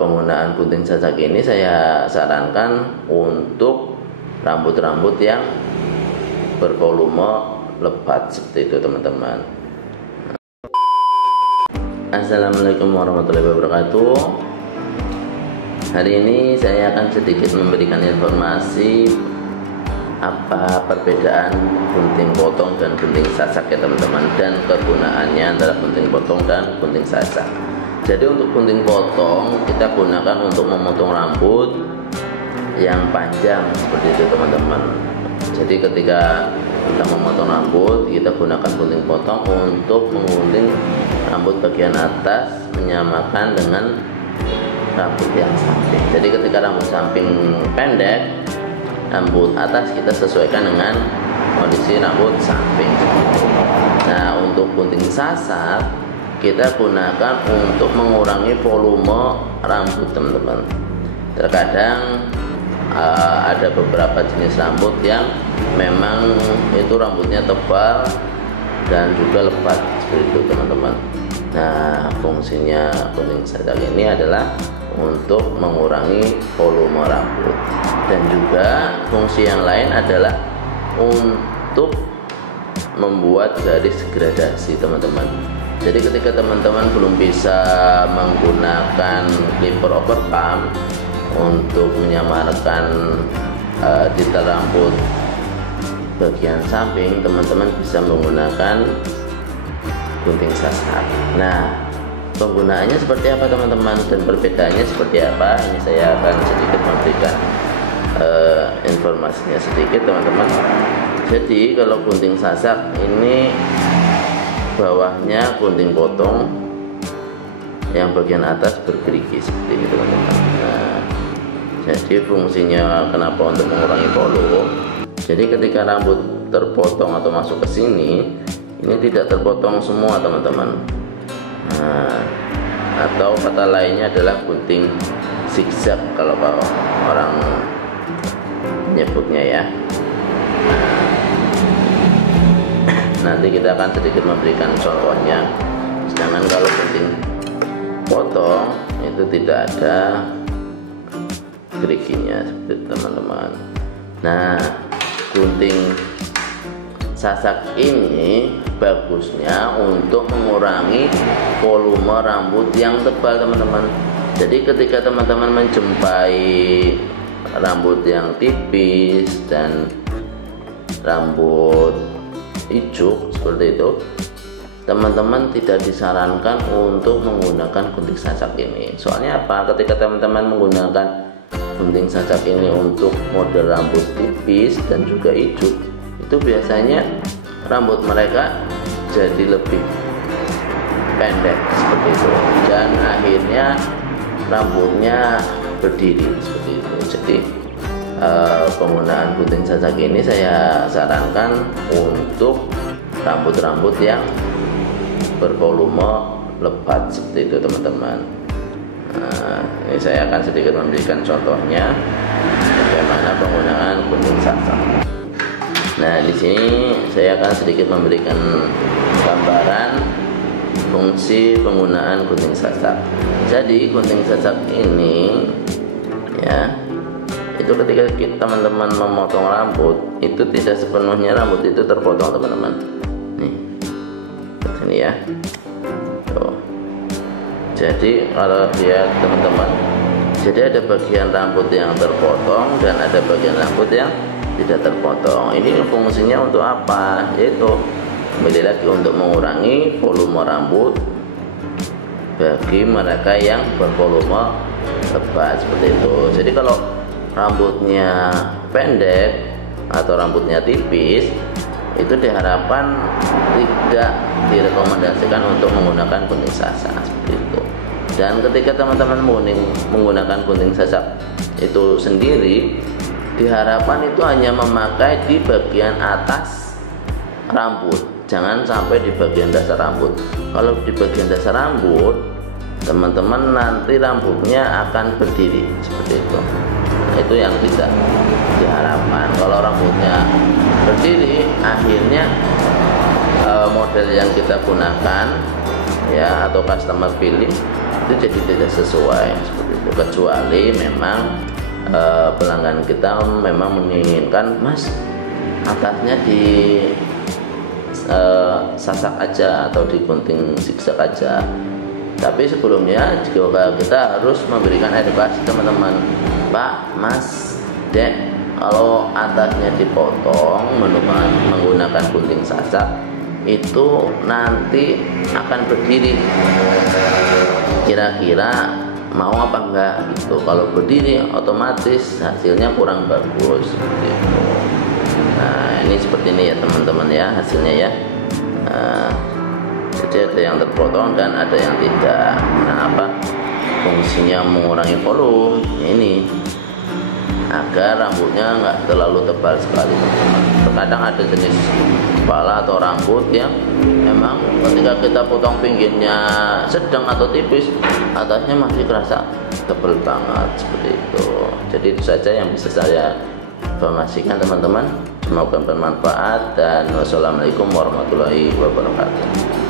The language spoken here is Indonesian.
penggunaan gunting sasak ini saya sarankan untuk rambut-rambut yang bervolume lebat seperti itu teman-teman. Assalamualaikum warahmatullahi wabarakatuh. Hari ini saya akan sedikit memberikan informasi apa perbedaan gunting potong dan gunting sasak ya teman-teman, dan kegunaannya antara gunting potong dan gunting sasak. Jadi untuk gunting potong kita gunakan untuk memotong rambut yang panjang seperti itu teman-teman. Jadi ketika kita memotong rambut, kita gunakan gunting potong untuk menggunting rambut bagian atas menyamakan dengan rambut yang samping. Jadi ketika rambut samping pendek, rambut atas kita sesuaikan dengan kondisi rambut samping. Nah, untuk gunting sasak kita gunakan untuk mengurangi volume rambut teman-teman. Terkadang ada beberapa jenis rambut yang memang itu rambutnya tebal dan juga lebat seperti itu teman-teman. Nah, fungsinya gunting sasak ini adalah untuk mengurangi volume rambut, dan juga fungsi yang lain adalah untuk membuat garis gradasi teman-teman. Jadi ketika teman-teman belum bisa menggunakan clipper overpump untuk menyamarkan detail rambut bagian samping, teman-teman bisa menggunakan gunting sasak. Nah, penggunaannya seperti apa teman-teman dan perbedaannya seperti apa, ini saya akan sedikit memberikan informasinya sedikit teman-teman. Jadi kalau gunting sasak ini bawahnya gunting potong, yang bagian atas bergerigi seperti ini teman-teman. Nah, jadi fungsinya kenapa untuk mengurangi volume. Jadi ketika rambut terpotong atau masuk ke sini, ini tidak terpotong semua teman-teman. Nah, atau kata lainnya adalah gunting zigzag kalau orang menyebutnya ya. Nanti kita akan sedikit memberikan contohnya. Sedangkan kalau gunting potong itu tidak ada geriginya seperti teman-teman. Nah, gunting sasak ini bagusnya untuk mengurangi volume rambut yang tebal teman-teman. Jadi ketika teman-teman menjumpai rambut yang tipis dan rambut ijuk seperti itu, teman-teman tidak disarankan untuk menggunakan gunting sasak ini. Soalnya apa? Ketika teman-teman menggunakan gunting sasak ini untuk model rambut tipis dan juga ijuk, itu biasanya rambut mereka jadi lebih pendek seperti itu, dan akhirnya rambutnya berdiri seperti itu. Jadi penggunaan gunting sasak ini saya sarankan untuk rambut-rambut yang bervolume lebat seperti itu teman-teman. Nah, ini saya akan sedikit memberikan contohnya bagaimana penggunaan gunting sasak. Nah, di sini saya akan sedikit memberikan gambaran fungsi penggunaan gunting sasak. Jadi gunting sasak ini ya, itu ketika teman-teman memotong rambut, itu tidak sepenuhnya rambut itu terpotong teman-teman. Nih, sini ya. Tuh. Jadi kalau lihat teman-teman, jadi ada bagian rambut yang terpotong dan ada bagian rambut yang tidak terpotong. Ini fungsinya untuk apa? Yaitu kembali lagi untuk mengurangi volume rambut bagi mereka yang bervolume lebat seperti itu. Jadi kalau rambutnya pendek atau rambutnya tipis, itu diharapkan tidak direkomendasikan untuk menggunakan gunting sasak seperti itu. Dan ketika teman-teman menggunakan gunting sasak itu sendiri, diharapkan itu hanya memakai di bagian atas rambut, jangan sampai di bagian dasar rambut. Kalau di bagian dasar rambut, teman-teman nanti rambutnya akan berdiri seperti itu. Nah, itu yang tidak diharapkan. Kalau rambutnya berdiri, akhirnya model yang kita gunakan ya, atau customer pilih itu jadi tidak sesuai seperti itu, kecuali memang pelanggan kita memang menginginkan, Mas, atasnya di sasak aja atau digunting zigzag aja. Tapi sebelumnya juga kita harus memberikan edukasi teman-teman. Pak, Mas, Dek, kalau atasnya dipotong menggunakan gunting sasak itu nanti akan berdiri, kira-kira mau apa enggak gitu. Kalau berdiri otomatis hasilnya kurang bagus seperti itu. Nah, ini seperti ini ya teman-teman ya hasilnya ya. Jadi ada yang terpotong dan ada yang tidak. Nah, apa fungsinya mengurangi volume ini agar rambutnya nggak terlalu tebal sekali teman-teman. Terkadang ada jenis kepala atau rambut yang memang ketika kita potong pinggirnya sedang atau tipis, atasnya masih kerasa tebal banget seperti itu. Jadi itu saja yang bisa saya informasikan teman-teman. Semoga bermanfaat dan wassalamualaikum warahmatullahi wabarakatuh.